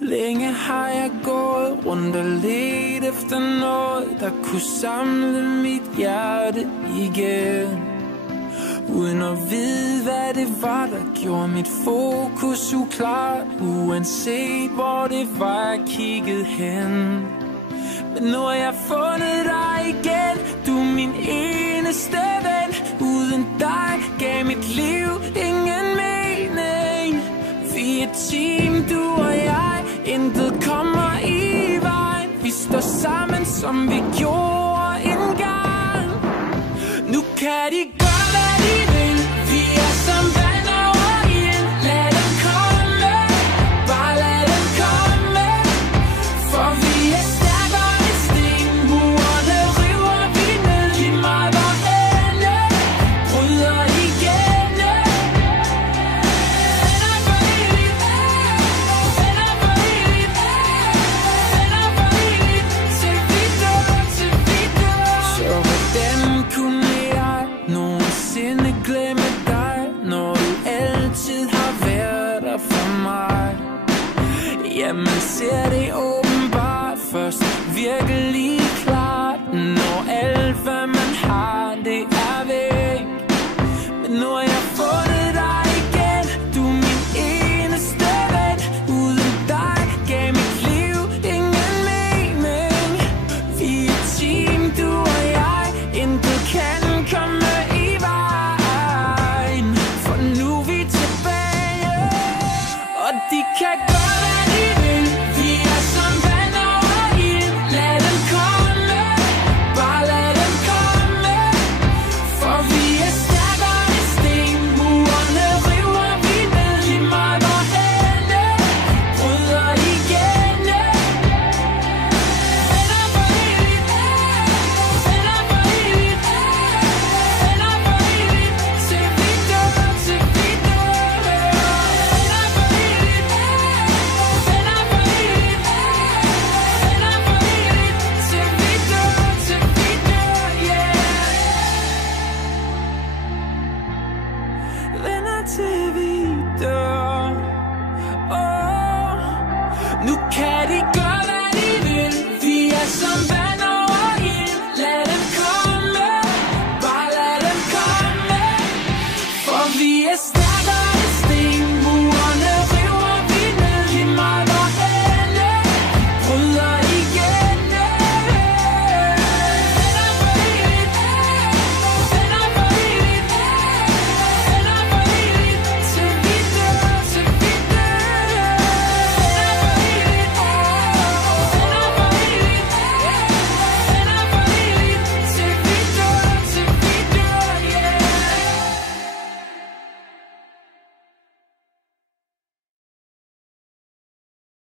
Længe har jeg gået rundt og let efter noget, der kunne samle mit hjerte igen. Uden at vide, hvad det var, der gjorde mit fokus uklart. Uanset hvor det var, jeg kiggede hen. Men nu har jeg fundet dig igen. Du er min eneste ven. Uden dig gav mit liv ingen mening. Vi er team, du og jeg. Intet kommer i vejen. Vi står sammen, som vi gjorde engang. Nu kan de gøre, hvad de vil. Vi er som vand over ild. Lad dem komme, bare lad dem komme. For vi er stærkere end sten. Murene river vi ned. Lige meget hvor ende bryder igennem. Venner for evigt, venner for evigt, venner for evigt. Til vi dør, til vi dør. Så hvordan kunne jeg nogensinde glemme dig, når du altid har været der for mig? Ja, man ser det åbenbart først virkelig klart, når alt hvad man har, det er væk. Men nu har jeg fundet dig igen. Du er min eneste ven. Uden dig gav mit liv ingen mening. Vi er team, du og jeg. Intet kan komme i vejen. For nu er vi tilbage. Og de kan gøre, hvad de vil. Vi er som vand over ild. Lad dem komme, bare lad dem komme. For vi er stærkere end sten. Murene river vi ned. Lige meget hvor ende bryder igennem. Venner for evigt, venner for evigt, venner for evigt. Til vi dør, til vi dør. Venner for evigt, venner for evigt, venner for evigt. Til vi dør, yeah. Venner til vi dør. Nu kan de gøre, hvad de vil. Vi er som vand over ild. Lad dem komme, bare lad dem komme. For vi er